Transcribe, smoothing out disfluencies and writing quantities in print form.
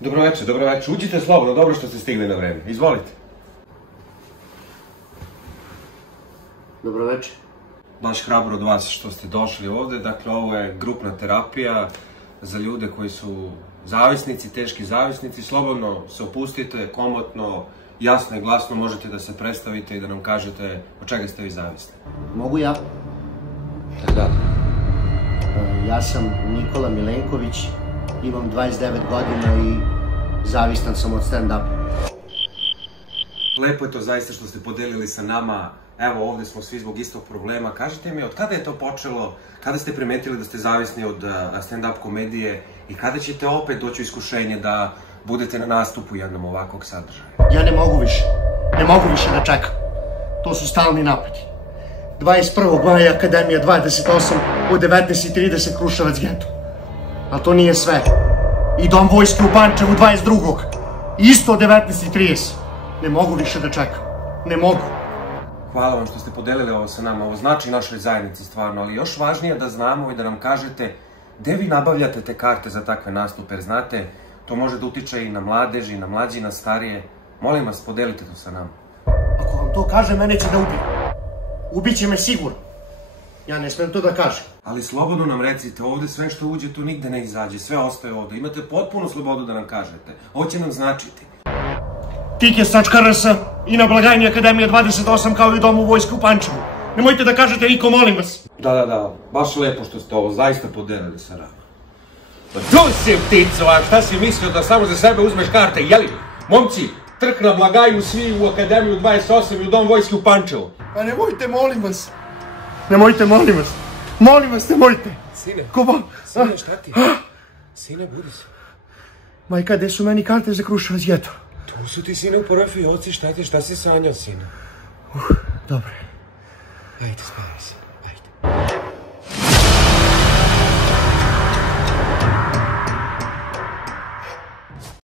Dobroveče. Uđite slobodno, dobro što ste stigli na vreme. Izvolite. Dobroveče. Baš hrabro od vas što ste došli ovde. Dakle, ovo je grupna terapija za ljude koji su zavisnici, teški zavisnici. Slobodno se opustite, komotno, jasno i glasno možete da se predstavite i da nam kažete od čega ste vi zavisni. Mogu ja? Da. Ja sam Nikola Milenković, imam 29 godina i zavistan sam od stand-upa. Lepo je to zaista što ste podelili sa nama. Evo, ovde smo svi zbog istog problema. Kažite mi, od kada je to počelo? Kada ste primetili da ste zavisni od stand-up komedije? I kada ćete opet doći u iskušenje da budete na nastupu jednom ovakvog sadržaja? Ja ne mogu više da čekam. To su stalni napadi. 21. maja Akademija 28, u 19:30 Kruševac geto. Ali to nije sve. I Dom vojske u Pančevu 22. Isto u 19:30. Ne mogu više da čekam. Ne mogu. Hvala vam što ste podelili ovo sa nama. Ovo znači našoj zajednici stvarno, ali još važnije da znamo i da nam kažete gde vi nabavljate te karte za takve nastupe, jer znate, to može da utiče i na mladež, i na mlađe, i na starije. Molim vas, podelite to sa nama. Ako vam to kaže, mene će da ubije. Ubiće me sigurno. Ja ne smem to da kažem. Ali slobodno nam recite, ovde sve što uđe, to nigde ne izađe, sve ostaje ovde. Imate potpunu slobodu da nam kažete. Ovo će nam značiti. Tiket.rs i na blagajni Akademija 28 kao i u Domu vojske u Pančevu. Nemojte da kažete niko, molim vas. Da, baš lepo što ste ovo zaista podelili sa nama. Pa tu si ptico, a šta si mislio da samo za sebe uzmeš karte, jeli? Momci, trk na blagajnu svi u Akademiju 28 i u Dom vojske u Pančevu. Pa nemojte, molim vas. Nemojte, molim vas. Molim vas, nemojte. Sine, sine, šta ti? Sine, budi se. Majka, gde su meni karte za Kruševac geto? Tu su ti, sine, u prvoj fioci, šta si sanjao, sine? Dobro. Ajde, spavaj se.